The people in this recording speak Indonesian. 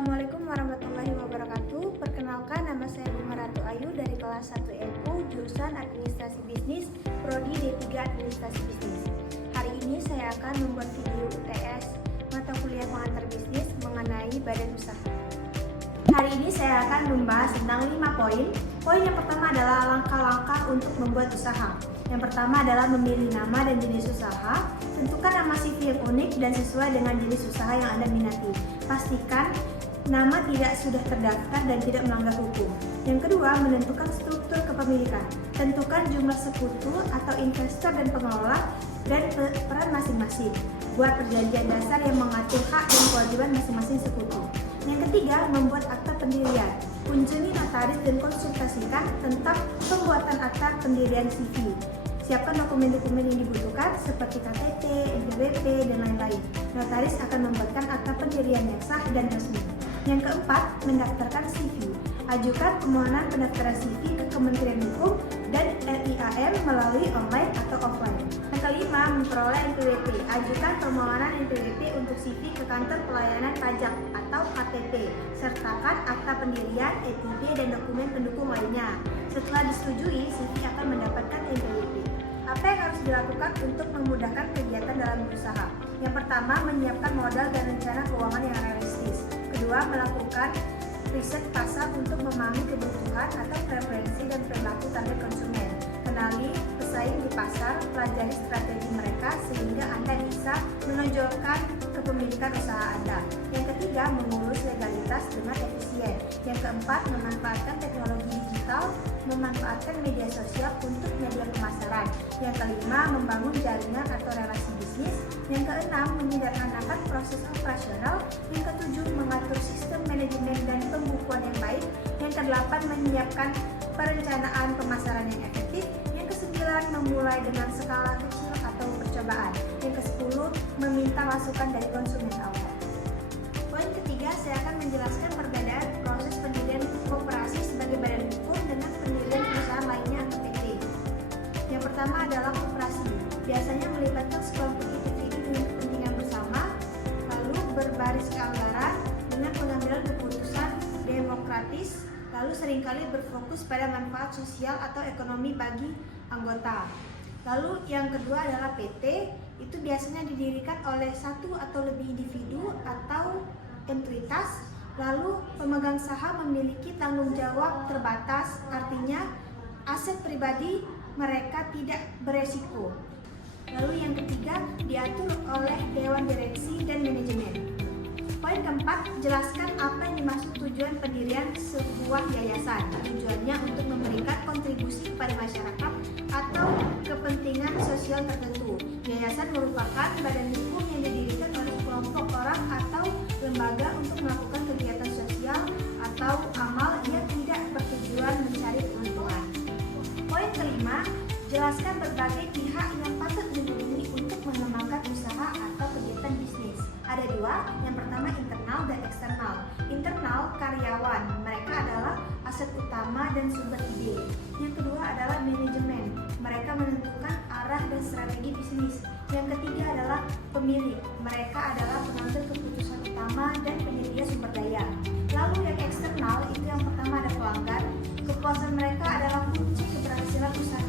Assalamualaikum warahmatullahi wabarakatuh. Perkenalkan, nama saya Bunga Ratu Ayu dari kelas 1 LU jurusan Administrasi Bisnis, Prodi D3 Administrasi Bisnis. Hari ini saya akan membuat video UTS mata kuliah pengantar bisnis mengenai badan usaha. Hari ini saya akan membahas tentang 5 poin. Poin yang pertama adalah langkah-langkah untuk membuat usaha. Yang pertama adalah memilih nama dan jenis usaha. Tentukan nama CV yang unik dan sesuai dengan jenis usaha yang Anda minati. Pastikan nama tidak sudah terdaftar dan tidak melanggar hukum. Yang kedua, menentukan struktur kepemilikan. Tentukan jumlah sekutu atau investor dan pengelola dan peran masing-masing. Buat perjanjian dasar yang mengatur hak dan kewajiban masing-masing sekutu. Yang ketiga, membuat akta pendirian. Kunjungi notaris dan konsultasikan tentang pembuatan akta pendirian CV. Siapkan dokumen-dokumen yang dibutuhkan seperti KTP, NPWP, dan lain-lain. Notaris akan membuatkan akta pendirian yang sah dan resmi. Yang keempat, mendaftarkan CV. Ajukan permohonan pendaftaran CV ke Kementerian Hukum dan LIAM melalui online atau offline. Yang kelima, memperoleh NPWP. Ajukan permohonan NPWP untuk CV ke Kantor Pelayanan Pajak atau KPP. Sertakan akta pendirian, ETD, dan dokumen pendukung lainnya. Setelah disetujui, CV akan mendapatkan NPWP. Apa yang harus dilakukan untuk memudahkan kegiatan dalam berusaha? Yang pertama, menyiapkan modal dan rencana keuangan yang realistis. Kedua, melakukan riset pasar untuk memahami kebutuhan atau preferensi dan perilaku target konsumen. Kenali pesaing di pasar, pelajari strategi mereka sehingga Anda bisa menonjolkan kepemilikan usaha Anda. Yang ketiga, mengurus legalitas dengan efisien. Yang keempat, memanfaatkan teknologi digital, memanfaatkan media sosial untuk media pemasaran. Yang kelima, membangun jaringan atau relasi bisnis. Yang keenam, menyederhanakan proses operasional. Yang ketujuh, mengatur sistem manajemen dan pembukuan yang baik. Yang kedelapan, menyiapkan perencanaan pemasaran yang efektif. Yang kesembilan, memulai dengan skala kecil atau percobaan. Yang kesepuluh, meminta masukan dari konsumen awal. Poin ketiga, saya akan menjelaskan perbedaan proses pendirian koperasi sebagai badan hukum dengan pendirian perusahaan lainnya atau PT. Yang pertama adalah koperasi. Biasanya melibatkan sekelompok individu dengan kepentingan bersama, lalu berbaris keanggaran dengan pengambilan keputusan demokratis, lalu seringkali berfokus pada manfaat sosial atau ekonomi bagi anggota. Lalu yang kedua adalah PT, itu biasanya didirikan oleh satu atau lebih individu atau entitas. Lalu pemegang saham memiliki tanggung jawab terbatas, artinya aset pribadi mereka tidak beresiko. Lalu yang ketiga, diatur oleh dewan direksi dan manajemen. Poin keempat, jelaskan apa yang dimaksud tujuan pendirian sebuah yayasan. Tujuannya untuk memberikan kontribusi kepada masyarakat atau kepentingan sosial tertentu. Yayasan merupakan badan hukum yang didirikan oleh kelompok orang atau lembaga untuk melakukan kegiatan sosial atau amal yang tidak bertujuan mencari keuntungan. Poin kelima, jelaskan berbagai pihak yang patut dihubungi untuk mengembangkan usaha atau kegiatan bisnis. Ada dua, yang pertama internal dan eksternal. Internal, karyawan, mereka adalah aset utama dan sumber ide. Yang kedua adalah manajemen, mereka menentukan arah dan strategi bisnis. Yang ketiga adalah pemilik, mereka adalah pengambil keputusan utama dan penyedia sumber daya. Lalu yang eksternal, itu yang pertama ada pelanggan. Kepuasan mereka adalah kunci keberhasilan usaha